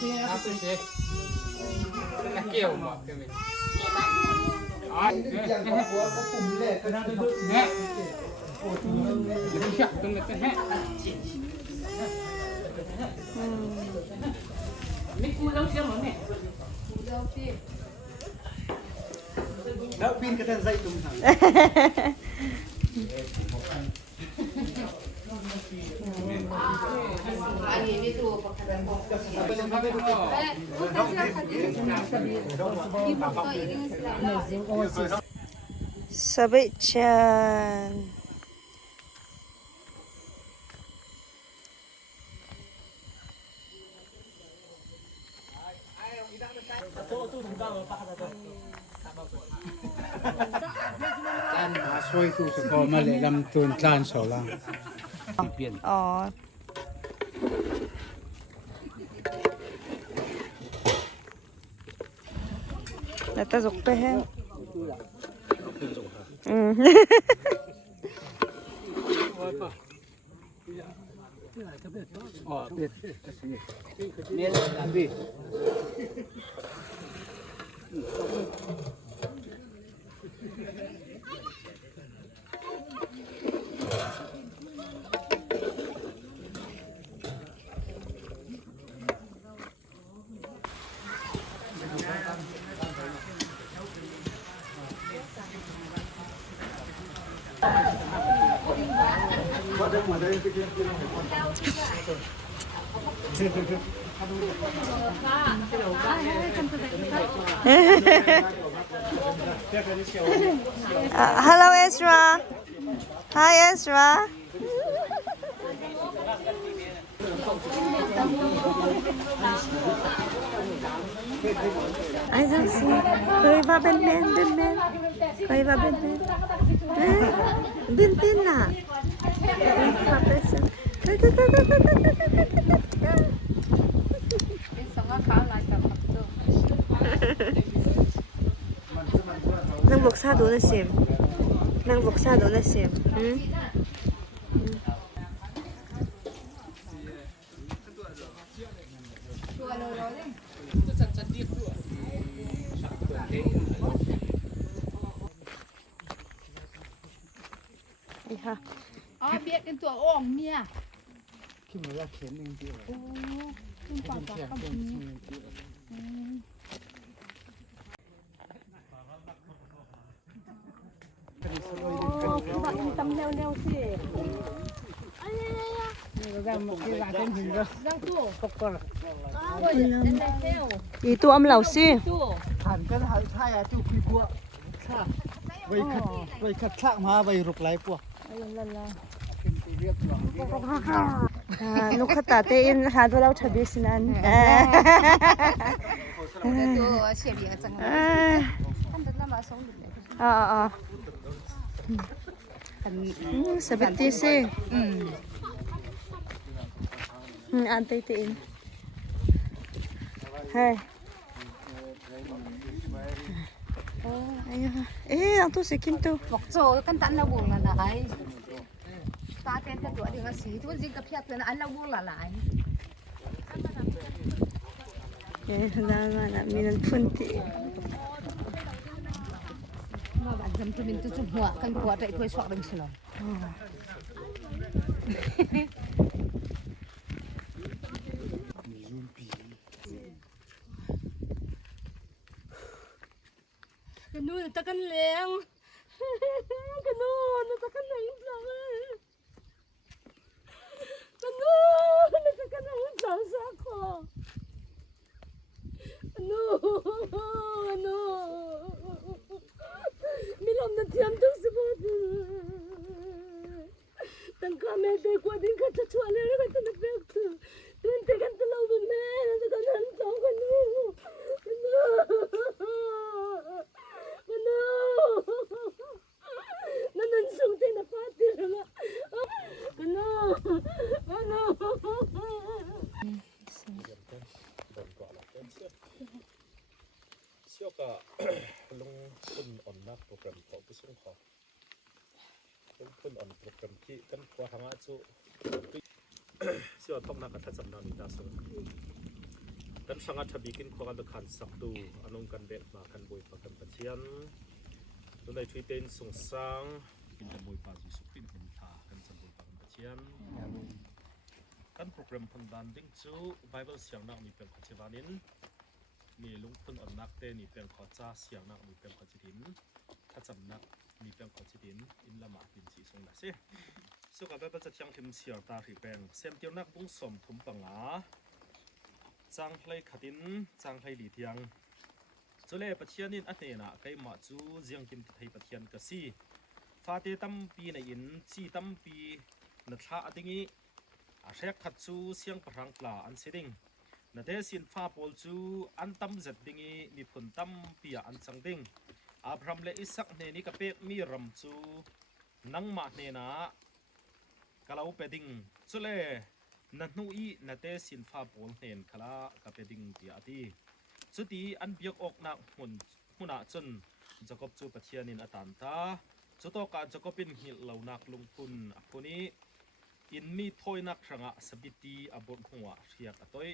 เกี่ยวหมดคือมีอ๋ออย่างครอบครัวก็กลุ่มแรกก็เนี่ยโอ้ตัวนึงชักตรงนี้แฮะไม่กูแล้วเชื่อมั้ยเนี่ยกูแล้วพี่แล้วปีนกระเทนใส่ตุ้มทางSabitchan Tan asoi tu se ko ma le lam tun tlan so lang pian là ta dục pe hen biết nên làm gì Hello Ezra. Hi Ezra. I don't see. Khơi vào bên bên. Khơi vào bên bên. Bên nè. Vào bên bên. Nang buksa do na sim. Nang buksa do na sim. Ha. Biết cái tuổi ổn mía. Khi mà ra khiến anh chị Ồ, không phải có không khí. Các bạn yên tâm neo xì. Đang tủ. Ôi, em đang theo. Ý tu âm lẩu xì. Hẳn cái hai chú kỳ bùa vậy khát chạm mà vậy rụp lại bùa Nụ khát tả tê in hạt vào lau chả biết xin ăn Sabiti xì ăn tê tê in Hai ang tu si Kim tu. So kan tan la buông là lại. Ta tên ta tuổi đi mà xí, tu gì gặp phiat là ăn la buông là lại. Salamat minan punti. Mà bạn dầm cho mình tu chụp họa, kan họa tại thôi sọ đừng xỉu. Cái nuôi ta cân leng, cái nuôi nó ta cân nấy lắm, cái nuôi nó ta cân nấy lắm sao khó, nuôi, mình làm được thiam thức sự bớt, tăng ca mẹ tới qua đến cả chợ chua lên cái tên nó từ, tên tên cái tên lâu bên mẹ nó cái hắn cháu cái nuôi. Nanan sungti na pati na. Ano? Siapa long pun on nak program kau pusung kau. Long pun on program ki kan kuah hangat su. Siapa tom nak kata samna minta su. กันสังกัดทบีกินของอันตรขันสักตูอนุกันเบ็ดมากันบุยปะกันปะเทียนตัวในทวีตเต็นส่งสร้างกินกันบุยปะจิสุปินหินทากันสันบุยปะกันปะเทียนกันโปรแกรมพันดันดิ้งจูไบเบิลเสียงนักมีเป็นขจิวานินมีลุงคุณอ่อนนักเตนี่เป็นขจ้าเสียงนักมีเป็นขจิดินถ้าจำนักมีเป็นขจิดินอินละมาดินสีส่งนะสิสุขภาพจะยังทิมเสียตาหรือเป็นเสียมเตียวนักบุ้งสมทุมปังอาจางไพลขัดินจางไพลหลีเทียงจุเล่ปะเทียนินอันเนนะไกมาจูเจียงกินไทยปะเทียนกษีฟาเตตั้มปีในอินจีตั้มปีนัทละอติงี้อาเชกขัดจูเสียงปรังปลาอันเสดิงนัดเดสินฟ้าโพลจูอันตั้มจัดดิงี้มีผลตั้มปีอันสังดิงอาพรำเลอิสักเนนิกเปกมีรำจูนังมาเนนะกะลาเปดิงจุเล่นัทนูอีนัดเตสินฟ้าโพลเห็นขลากะเปดิงตีอาตีจุดที่อันเบียกออกนักหุ่นจนจะกบจูปะเทียนินอตันตาจุดต่อการจะกบเป็นหินเหล่านักลงทุนคนนี้อินมีถ้อยนักครั้งสบิตีอบนหัวเรียกตัว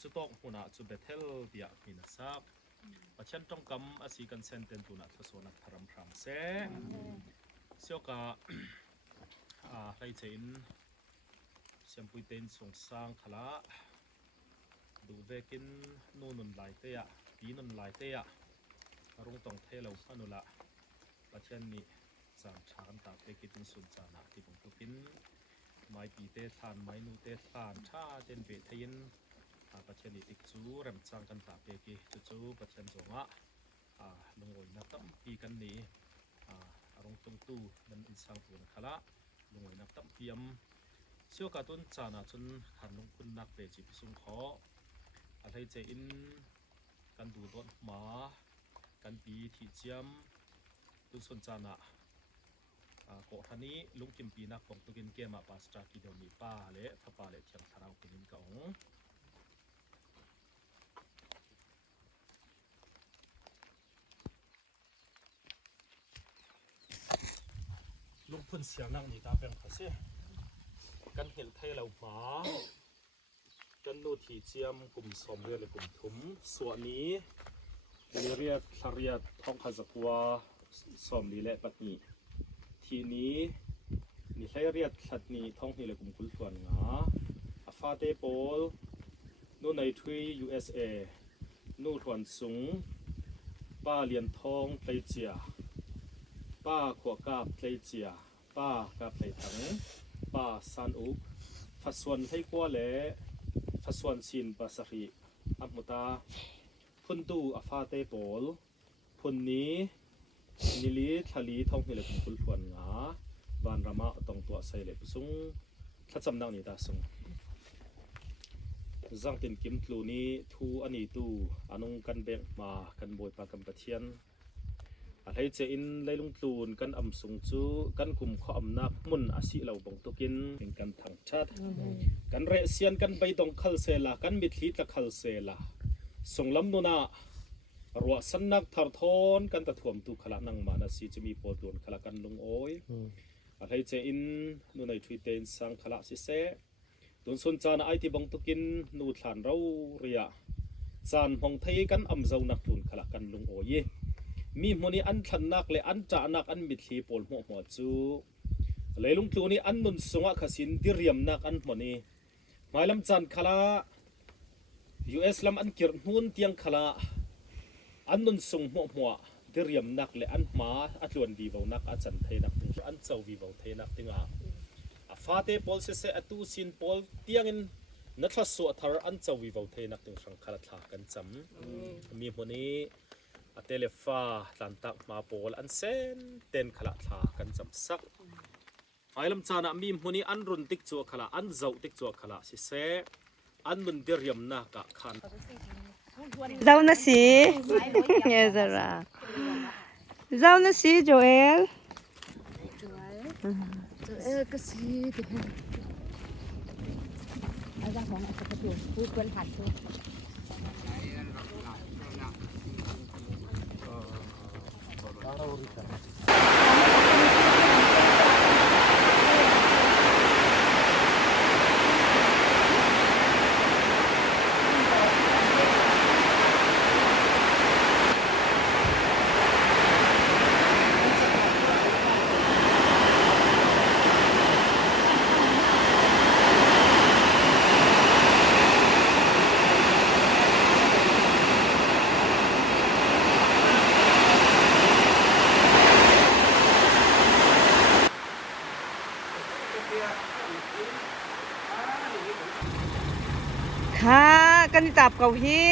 จุดต่อหุ่นจุดเบเทลเดียมินาซับปะเทียนจงกำอาศัยกันเซนเตนตุนัทสวนักพรำพรำเสเสียกะไรเจนเสียมปุยเต็นส่งสร้างขละดูเวกินนูนุนลายเตะปีนุนลายเตะรุ่งตองเทลาอนุละประเทศนี้จางชานตาเปกิตินสุนจานาที่ผมตุกินไม้ปีเตทานไม้นูเตทานชาเดนเบทยินประเทศนี้ติดจูเริ่มจางกันตาเปกิจูประเทศจงะลงโอยนับตั้มปีกันนี้รุ่งตองตู้มันอินสังตุนขละลงโอยนับตั้มเปียมเชี่ยวกาตุนจานาจนหันลงคุณนักเปจิพิสุงขออะไรเจอินกันดูรถหมากันปีที่เจียมตุนสนจานะเกาะท่านี้ลุงกิมปีนักของตุกินเกมาปาสตรากิโดมีป้าเละฟ้าป้าเละเทียงทาราวกินกองลุงพุ่นเสียงนักนี่ตาเป็นภาษากันเห็นไทยเราหมากันดูที่เจียมกลุ่มสมเรียกลุ่มถุมส่วนนี้เรียกท้องขจักวาสมดีและปัตนีทีนี้นี่ใช้เรียกขัดนี้ท้องนี่เลยกลุ่มกุลส่วนงาฟาเตโปลนู่นในทวี USA นู่นถวนสูงป้าเลียนทองเพลเจียป้าขวกาเพลเจียป้ากาเพลถังป้าซานอุกฟัดส่วนให้กว่าและฟัดส่วนสินภาษาฮีอับมุตาพุ่นตู้อฟาเตโปลพุ่นนี้นิลิทะลีท่องเฮเลกุลส่วนงาบานรามะตองตัวใส่เล็บซุงถ้าจำได้นี่ตาซุงจังตินกิมทลูนี้ทูอันนี้ตู้อนุกันเบกมากันบวยปากันปะเทียนอะไรเจอินไลลุงตูนกันอำสงจูกันกลุ่มข้ออำนักมุนอาศิเหล่าบงตุกินเป็นกันทางชาติกันเรเซียนกันใบดงคัลเซลากันมิดลีตะคัลเซลาส่งลำนุนารัวสันนักทาร์ทอนกันตะถ่วมตุขลังนังมานาซีจะมีโปรตุนขลังกันลงโอยอะไรเจอินนูในทวิตเตอร์สังขลังสิเซตุนสนจานไอที่บงตุกินนูทานเราเรียจานหงไทยกันอำเจ้านักทุนขลังกันลงโอยมีมนี่อันทันนักเลยอันจ่านักอันมิดลีโปลหัวจูเลยลุงตูนี่อันนุนสงะขสินดิเรียมนักอันมนี่หมายลำจันขลา US ลำอันเกิดหุ่นเตียงขลาอันนุนสงหัวดิเรียมนักเลยอันมาอัดลวนวีวนักอันจันเทนักตึงอันเจ้าวีวเทนักตึงฟาเตโปลเสอตูสินโปลเตียงนัทสวทาร์อันเจ้าวีวเทนักตึงสังขารทากันจำมีมนี่เทเลฟ้าลันตักมาโปลอันเซนเต็นขลักทากันจำสักไอ้ลำจานะมีมุนีอันรุนติกจัวขลักอันเจ้าติกจัวขลักสิเซอันมุนเดียมนักขันเจ้าหน้าที่เงี้ยจะระเจ้าหน้าที่โจเอลก็สิอาจารย์ของอาจารย์อยู่ผู้คนผ่านตัว ค่ะกันตับเกาฮี